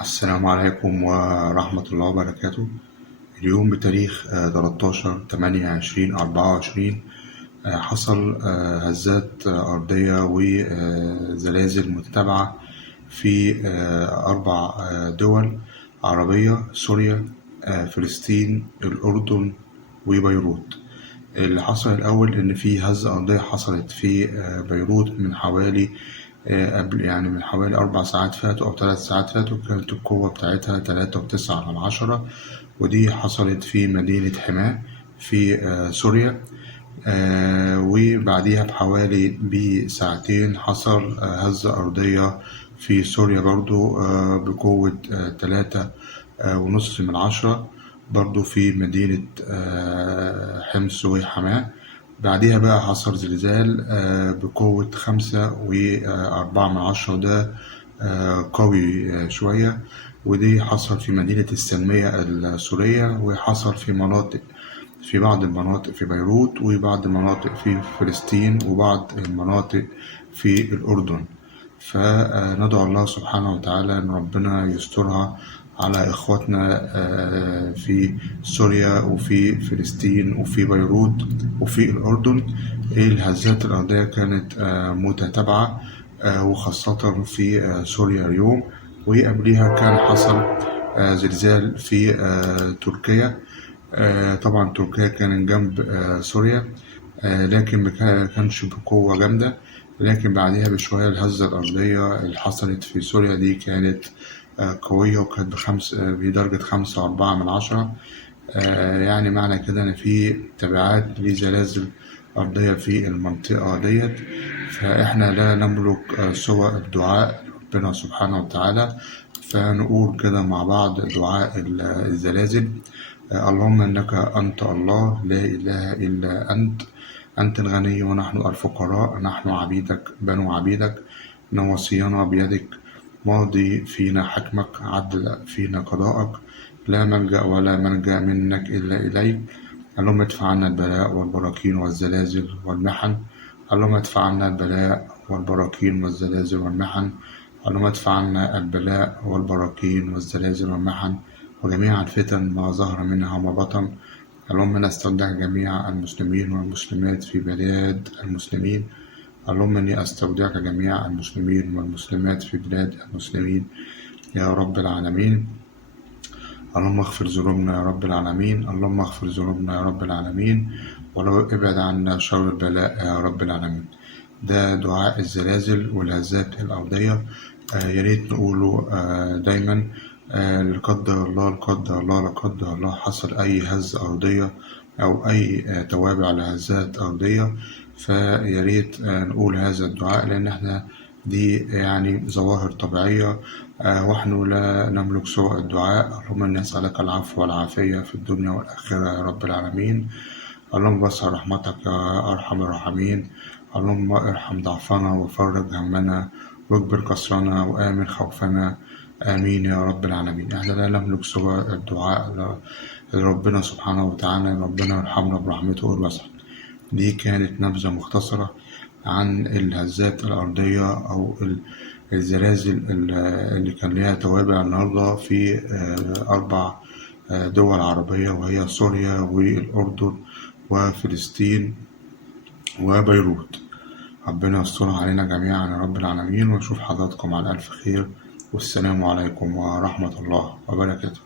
السلام عليكم ورحمة الله وبركاته. اليوم بتاريخ 13/8/2024 حصل هزات أرضية وزلازل متتابعة في 4 دول عربية: سوريا، فلسطين، الأردن، وبيروت. اللي حصل الأول إن في هزة أرضية حصلت في بيروت من حوالي من حوالي 4 ساعات فاتوا أو 3 ساعات فاتوا. كانت القوة بتاعتها 3.9، ودي حصلت في مدينة حماة في سوريا. وبعديها بحوالي بساعتين حصل هزة أرضية في سوريا برضو بقوة 3.5، برضو في مدينة حمص وحماة. بعديها بقى حصل زلزال بقوة 5.4، وده قوي شوية، ودي حصل في مدينة السلمية السورية، وحصل في بعض المناطق في بيروت، وبعض المناطق في فلسطين، وبعض المناطق في الأردن. فندعو الله سبحانه وتعالى أن ربنا يسترها على إخواتنا في سوريا وفي فلسطين وفي بيروت وفي الأردن. الهزات الأرضية كانت متتابعة، وخاصة في سوريا اليوم، وقبلها كان حصل زلزال في تركيا. طبعا تركيا كان جنب سوريا، لكن ما كانش بقوة جامدة. لكن بعدها بشوية الهزة الأرضية اللي حصلت في سوريا دي كانت قوية، وكانت بدرجة 5.4. يعني معنى كده إن في تبعات لزلازل أرضية في المنطقة ديت. فإحنا لا نملك سوى الدعاء ربنا سبحانه وتعالى. فنقول كده مع بعض دعاء الزلازل: اللهم إنك أنت الله، لا إله إلا أنت الغني ونحن الفقراء، نحن عبيدك بنو عبيدك، نواصينا بيدك، ماضي فينا حكمك، عدل فينا قضاءك، لا ملجأ ولا منجا منك إلا إليك. اللهم ادفع عنا البلاء والبراكين والزلازل والمحن. اللهم ادفع عنا البلاء والبراكين والزلازل والمحن. اللهم ادفع عنا البلاء والبراكين والزلازل والمحن وجميع الفتن ما ظهر منها وما بطن. اللهم نستودع جميع المسلمين والمسلمات في بلاد المسلمين. اللهم إني أستودعك جميع المسلمين والمسلمات في بلاد المسلمين يا رب العالمين. اللهم اغفر ذنوبنا يا رب العالمين. اللهم اغفر ذنوبنا يا رب العالمين، ولو ابعد عنا شر البلاء يا رب العالمين. ده دعاء الزلازل والهزات الأرضية. يا ريت نقوله دايما. لا قدر الله، لا قدر الله، لا قدر الله حصل أي هزة أرضية أو أي توابع لهزات أرضية، فيا ريت نقول هذا الدعاء، لأن احنا دي يعني ظواهر طبيعية، ونحن لا نملك سوى الدعاء. اللهم إني أسألك العفو والعافية في الدنيا والآخرة يا رب العالمين. اللهم وسع رحمتك يا أرحم الراحمين. اللهم ارحم ضعفنا وفرج همنا واجبر كسرنا وآمن خوفنا، آمين يا رب العالمين. احنا لا نملك سوى الدعاء لربنا سبحانه وتعالى، ربنا يرحمنا برحمته الواسعة. دي كانت نبذة مختصرة عن الهزات الأرضية أو الزلازل اللي كان لها توابع النهاردة في 4 دول عربية، وهي سوريا والأردن وفلسطين وبيروت. ربنا يسترها علينا جميعا يا رب العالمين، ونشوف حضراتكم على ألف خير، والسلام عليكم ورحمة الله وبركاته.